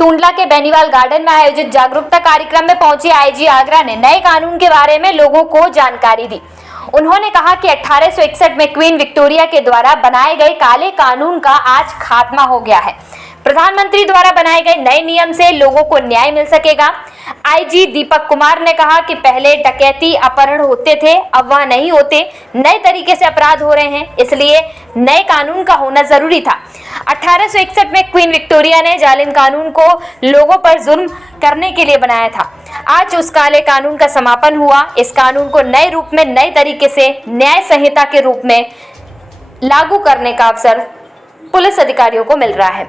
टूंडला के बेनीवाल गार्डन में आयोजित जागरूकता कार्यक्रम में पहुंची आईजी आगरा ने नए कानून के बारे में लोगों को जानकारी दी। उन्होंने कहा कि 1861 में क्वीन विक्टोरिया के द्वारा बनाए गए काले कानून का आज खात्मा हो गया है। प्रधानमंत्री द्वारा बनाए गए नए नियम से लोगों को न्याय मिल सकेगा। आईजी दीपक कुमार ने कहा कि पहले डकैती अपहरण होते थे, अब वह नहीं होते, नए तरीके से अपराध हो रहे हैं, इसलिए नए कानून का होना जरूरी था। 1861 में क्वीन विक्टोरिया ने जालिम कानून को लोगों पर जुल्म करने के लिए बनाया था। आज उस काले कानून का समापन हुआ। इस कानून को नए रूप में, नए तरीके से न्याय संहिता के रूप में लागू करने का अवसर पुलिस अधिकारियों को मिल रहा है।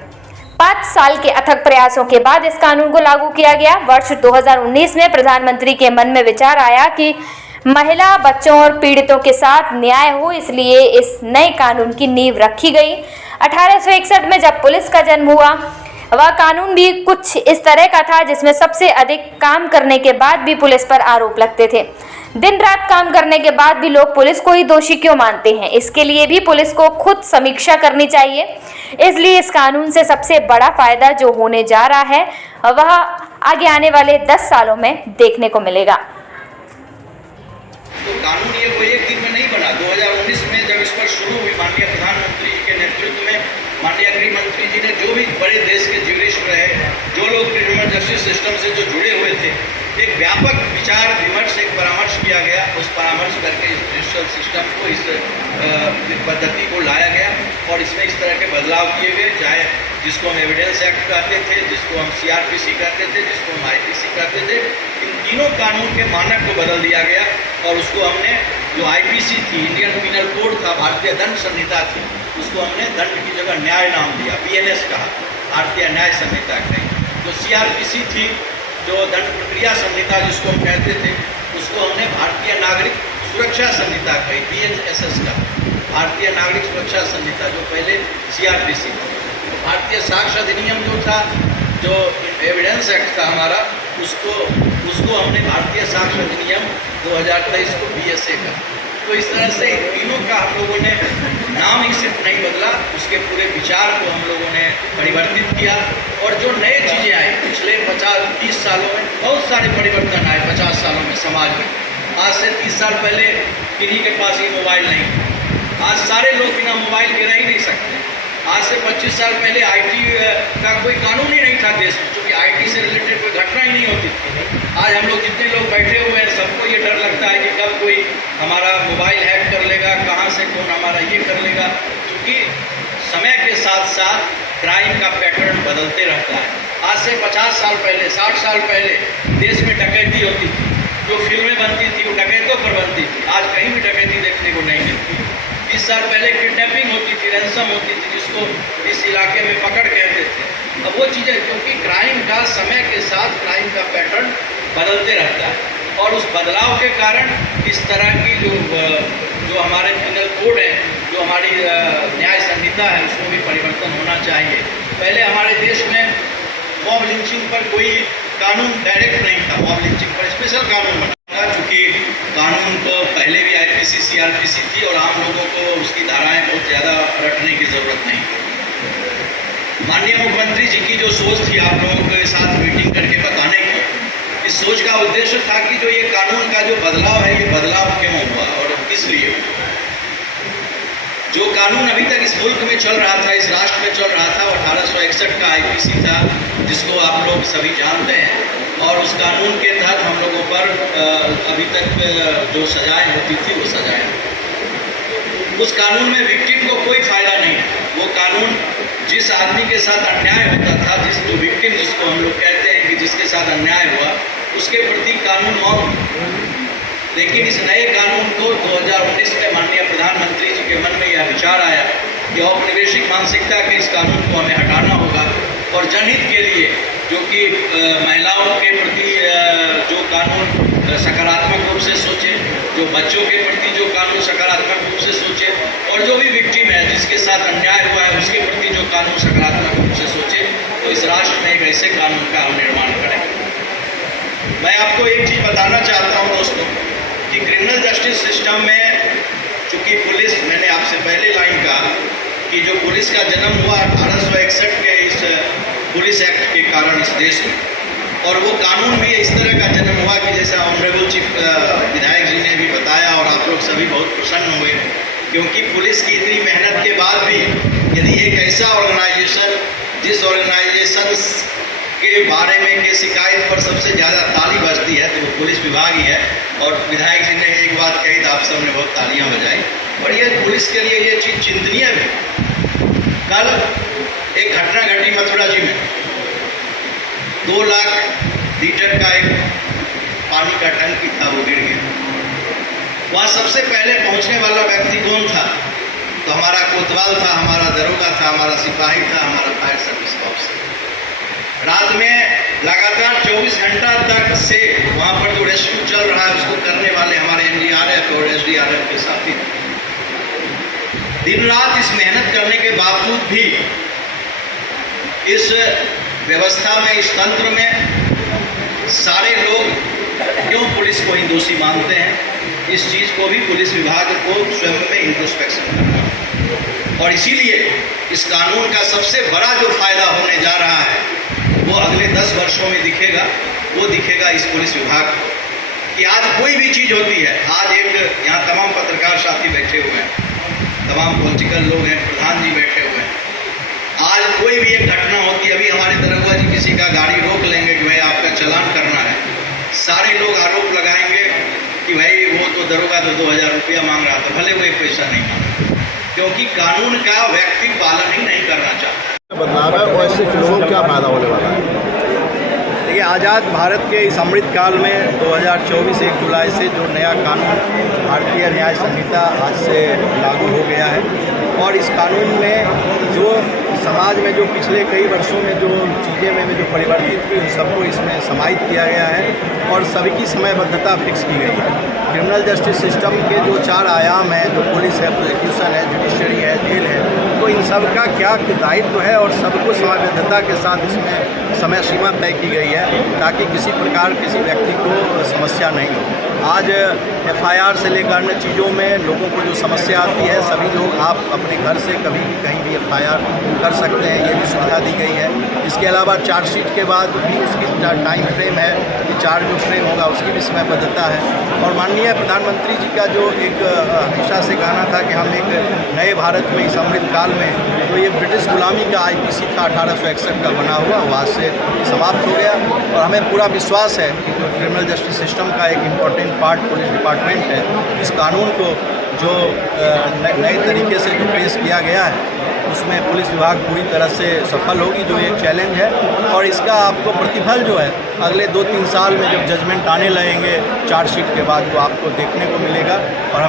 5 साल के अथक प्रयासों के बाद इस कानून को लागू किया गया। वर्ष 2019 में प्रधानमंत्री के मन में विचार आया कि महिला, बच्चों और पीड़ितों के साथ न्याय हो, इसलिए इस नए कानून की नींव रखी गई। 1861 में जब पुलिस का जन्म हुआ, वह कानून भी कुछ इस तरह का था जिसमें सबसे अधिक काम करने के बाद भी पुलिस पर आरोप लगते थे। दिन रात काम करने के बाद भी लोग पुलिस को ही दोषी क्यों मानते हैं? इसके लिए भी पुलिस को खुद समीक्षा करनी चाहिए। इसलिए इस कानून से सबसे बड़ा फायदा जो होने जा रहा है वह आगे आने वाले 10 सालों में देखने को मिलेगा। तो कानून ये कोई एक दिन में नहीं बना। 2019 में जब इस पर शुरू हुई, माननीय प्रधानमंत्री जी के नेतृत्व में माननीय गृह मंत्री जी ने जो भी बड़े देश के ज्यूरिस्ट रहे, जो लोग क्रिमिनल जस्टिस सिस्टम से जो जुड़े हुए थे, एक व्यापक विचार विमर्श, एक परामर्श किया गया। उस परामर्श करके इस जुडिशियल सिस्टम को, इस पद्धति को लाया गया और इसमें इस तरह के बदलाव किए गए। चाहे जिसको हम एविडेंस एक्ट कहते थे, जिसको हम CRPC कहते थे, जिसको हम IPC कहते थे, इन तीनों कानून के मानक को बदल दिया गया और उसको हमने, जो IPC थी, इंडियन पिनल कोड था, भारतीय दंड संहिता थी, उसको हमने दंड की जगह न्याय नाम दिया, BNS कहा, भारतीय न्याय संहिता कही। जो CRPC थी, जो दंड प्रक्रिया संहिता जिसको हम कहते थे, उसको हमने भारतीय नागरिक सुरक्षा संहिता कही, BNSS का, भारतीय नागरिक सुरक्षा संहिता, जो पहले CRPC था। तो भारतीय साक्ष्य अधिनियम जो था, जो एविडेंस एक्ट था हमारा, उसको हमने भारतीय साक्ष्य अधिनियम 2023 को BSA का। तो इस तरह से तीनों का हम लोगों ने नाम ही सिर्फ नहीं बदला, उसके पूरे विचार को हम लोगों ने परिवर्तित किया और जो नए चीज़ें आई पिछले 50-30 सालों में, बहुत सारे परिवर्तन आए 50 सालों में समाज में। आज से 30 साल पहले किन्हीं के पास ही मोबाइल नहीं, आज सारे लोग बिना मोबाइल के रह ही नहीं सकते। आज से 25 साल पहले IT का कोई कानून ही नहीं था देश में, क्योंकि IT से रिलेटेड कोई घटना ही नहीं होती थी। आज हम लोग जितने लोग बैठे हुए हैं, सबको ये डर लगता है कि कब कोई हमारा मोबाइल हैक कर लेगा, कहाँ से कौन हमारा ये कर लेगा, क्योंकि समय के साथ साथ क्राइम का पैटर्न बदलते रहता है। आज से 50 साल पहले, 60 साल पहले देश में डकैती होती थी, जो फिल्में बनती थी वो डकैतों पर बनती थी। आज कहीं भी डकैती देखने को नहीं मिलती। 30 साल पहले किडनैपिंग होती थी, रैंसम होती थी, जिसको इस इलाके में पकड़ कहते थे। अब वो चीज़ें, क्योंकि क्राइम का समय के साथ क्राइम का पैटर्न बदलते रहता है और उस बदलाव के कारण इस तरह की जो हमारे पिनल कोड है, जो हमारी न्याय संहिता है, उसमें भी परिवर्तन होना चाहिए। पहले हमारे देश में मॉब लिंचिंग पर कोई कानून डायरेक्ट नहीं था, मॉब लिंचिंग पर स्पेशल कानून बना, चूँकि कानून तो पहले भी IPC CRPC थी और आम लोगों को उसकी धाराएं बहुत ज़्यादा रटने की ज़रूरत नहीं थी। माननीय मुख्यमंत्री जी की जो सोच थी आप लोगों के साथ मीटिंग करके बताने की, इस सोच का उद्देश्य था कि जो ये कानून का जो बदलाव है, ये बदलाव क्यों हुआ और किस लिए। जो कानून अभी तक इस मुल्क में चल रहा था, इस राष्ट्र में चल रहा था, वो 1861 का IPC था, जिसको आप लोग सभी जानते हैं। और उस कानून के तहत हम लोगों पर अभी तक जो सजाएं होती थी वो सजाएं, उस कानून में विक्टिम को कोई फायदा नहीं है। वो कानून जिस आदमी के साथ अन्याय होता था, जो विक्टिम जिसको हम लोग कहते हैं कि जिसके साथ अन्याय हुआ, उसके प्रति कानून मौन। लेकिन इस नए कानून को 2019 में माननीय प्रधानमंत्री जी के मन में यह विचार आया कि औपनिवेशिक मानसिकता के इस कानून को हमें हटाना होगा और जनहित के लिए, जो कि महिलाओं के प्रति जो कानून सकारात्मक रूप से सोचे, जो बच्चों के प्रति जो कानून सकारात्मक रूप से सोचे और जो भी विक्टिम है, जिसके साथ अन्याय हुआ है, उसके प्रति जो कानून सकारात्मक रूप से सोचे, तो इस राष्ट्र में एक ऐसे कानून का हम निर्माण करें। मैं आपको एक चीज़ बताना चाहता हूँ दोस्तों, कि क्रिमिनल जस्टिस सिस्टम में चूँकि पुलिस, मैंने आपसे पहले लाइन कहा कि जो पुलिस का जन्म हुआ 1861 के इस पुलिस एक्ट के कारण इस देश में, और वो कानून भी इस तरह का जन्म हुआ कि जैसे ऑनरेबल चीफ विधायक जी ने भी बताया और आप लोग सभी बहुत प्रसन्न हुए, क्योंकि पुलिस की इतनी मेहनत के बाद भी यदि एक ऐसा ऑर्गेनाइजेशन जिस ऑर्गेनाइजेशन के बारे में के शिकायत पर सबसे ज़्यादा ताली बजती है तो वो पुलिस विभाग ही है। और विधायक जी ने एक बात कही तो आप सबने बहुत तालियां बजाई, और ये पुलिस के लिए ये चीज़ चिंतनीय भी। कल एक घटना घटी मथुरा जी में, 2 लाख लीटर का एक पानी का टंकी था, वो गिर गया। वहाँ सबसे पहले पहुँचने वाला व्यक्ति कौन था? तो हमारा कोतवाल था, हमारा दरोगा था, हमारा सिपाही था, हमारा फायर सर्विस ऑफिसर। रात में लगातार 24 घंटा तक से वहाँ पर जो रेस्क्यू चल रहा है उसको करने वाले हमारे एनडीआरएफ और एसडीआरएफ के साथी दिन रात इस मेहनत करने के बावजूद भी इस व्यवस्था में, इस तंत्र में सारे लोग क्यों पुलिस को ही दोषी मानते हैं? इस चीज़ को भी पुलिस विभाग को स्वयं में इंट्रोस्पेक्शन करना है। और इसीलिए इस कानून का सबसे बड़ा जो फायदा होने जा रहा है वो अगले 10 वर्षों में दिखेगा। वो दिखेगा इस पुलिस विभाग को कि आज कोई भी चीज़ होती है। आज एक यहाँ तमाम पत्रकार साथी बैठे हुए हैं, तमाम पॉलिटिकल लोग हैं, प्रधान जी बैठे हुए हैं। आज कोई भी एक घटना होती है, अभी हमारे दरोगा जी किसी का गाड़ी रोक लेंगे कि भाई आपका चालान करना है, सारे लोग आरोप लगाएंगे कि भाई वो तो दरोगा तो 2000 रुपया मांग रहा था, भले वो एक पैसा नहीं मांगा, क्योंकि कानून का व्यक्ति पालन ही नहीं करना चाहता। बदलाव है और इससे लोगों को क्या फायदा होने वाला है? देखिए, आज़ाद भारत के इस अमृत काल में 2024 1 जुलाई से जो नया कानून भारतीय न्याय संहिता आज से लागू हो गया है, और इस कानून में जो समाज में जो पिछले कई वर्षों में जो चीज़ें में जो परिवर्तित हुई उन सबको इसमें समाहित किया गया है और सभी की समयबद्धता फिक्स की गई है। क्रिमिनल जस्टिस सिस्टम के जो 4 आयाम हैं, जो पुलिस है, प्रोसिक्यूशन है, जुडिशरी है, जेल है, तो इन सब का क्या दायित्व है और सबको समयबद्धता के साथ इसमें समय सीमा तय की गई है ताकि किसी प्रकार किसी व्यक्ति को समस्या नहीं हो। आज FIR से लेकर अन्य चीज़ों में लोगों को जो समस्या आती है, सभी लोग आप अपने घर से कभी भी कहीं भी FIR कर सकते हैं, ये भी सुविधा दी गई है। इसके अलावा चार्जशीट के बाद भी उसकी टाइम फ्रेम है कि चार्ज जो फ्रेम होगा उसकी भी समयबद्धता है। और माननीय प्रधानमंत्री जी का जो एक हमेशा से कहना था कि हम एक नए भारत में इस अमृत काल में, तो ये ब्रिटिश गुलामी का IPC था 1861 का बना हुआ, वो आज से समाप्त हो गया। और हमें पूरा विश्वास है कि जो क्रिमिनल जस्टिस सिस्टम का एक इम्पॉर्टेंट पार्ट पुलिस डिपार्टमेंट है, इस कानून को जो नए तरीके से जो पेश किया गया है उसमें पुलिस विभाग पूरी तरह से सफल होगी, जो एक चैलेंज है। और इसका आपको प्रतिफल जो है अगले 2-3 साल में जब जजमेंट आने लगेंगे चार्जशीट के बाद, तो आपको देखने को मिलेगा। और हमें